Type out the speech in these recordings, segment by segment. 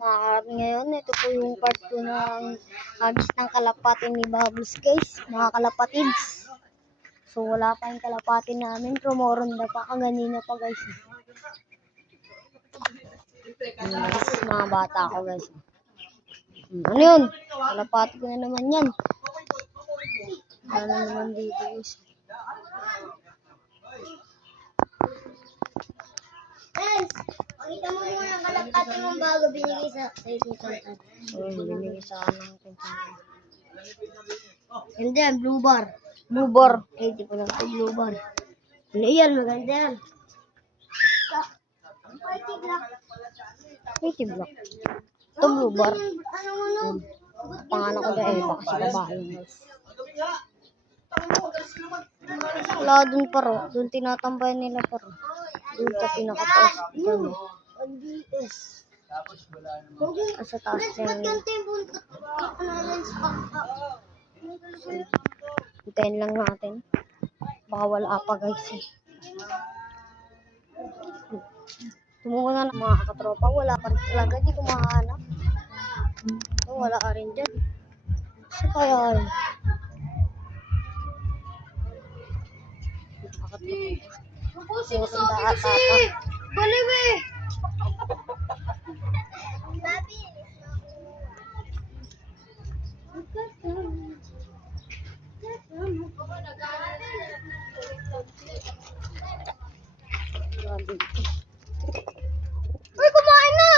Mga ngayon, ito po yung part 2 ng agis ng kalapati ni Bubbles, guys, mga kalapatids. So wala pa yung kalapati namin, trumoronda pa, kaganina pa, guys. Guys, mga bata ko, guys. Ano yun? Kalapati ko na naman yan. Wala naman dito, guys. Pakita mo muna ang kalapati mong bago binigay sa Sultan. Binigay sa amin. Hindi, blue bar. Blue bar. Eh, di ko lang ito blue bar. Ano yan? Maganda yan. Party block. Pretty block. Ito blue bar. Ano mo no? Pangalan ko dahil baka si babae, guys. Wala dun paro. Dun tinatambayan nila paro. Dun sa pinakataas. Dun. LBS. Sa taas niya. Hintayin lang natin. Baka wala pa, guys. Tumungo na ng mga katropa. Wala pa rin talaga. Di ko mahanap. Wala ka rin dyan. Kasi kaya rin. Pusing sobi kasi. Baliw eh. Babi. Uy, kumain na!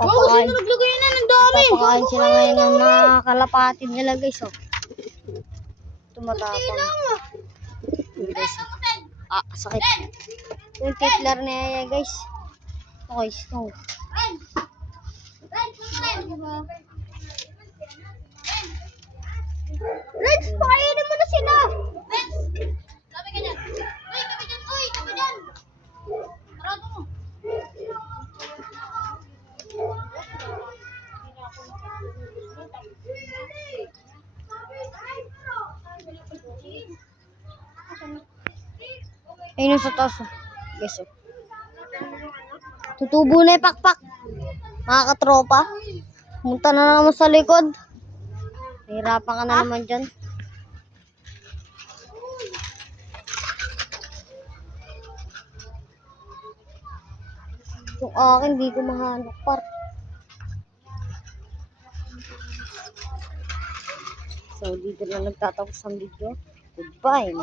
Papakain. Sino naglagay na ng dami? Papakain sila ngayon ng mga kalapati nila, guys. Oh. Tumatapang. Guys. Sakit. Yung titler niya, guys. Okay, so. Reds, pakainin mo na sila! Reds! Kami ka dyan! Uy, kami dyan! Uy, kami dyan! Sarado mo! Ayun sa taas. Guys, oh. Tutubo na yung pakpak. Mga katropa. Pumunta na naman sa likod. Nahirapan ka na naman dyan. Yung akin, di ko mahanap par. So, dito na nagtatapos ang video. Goodbye.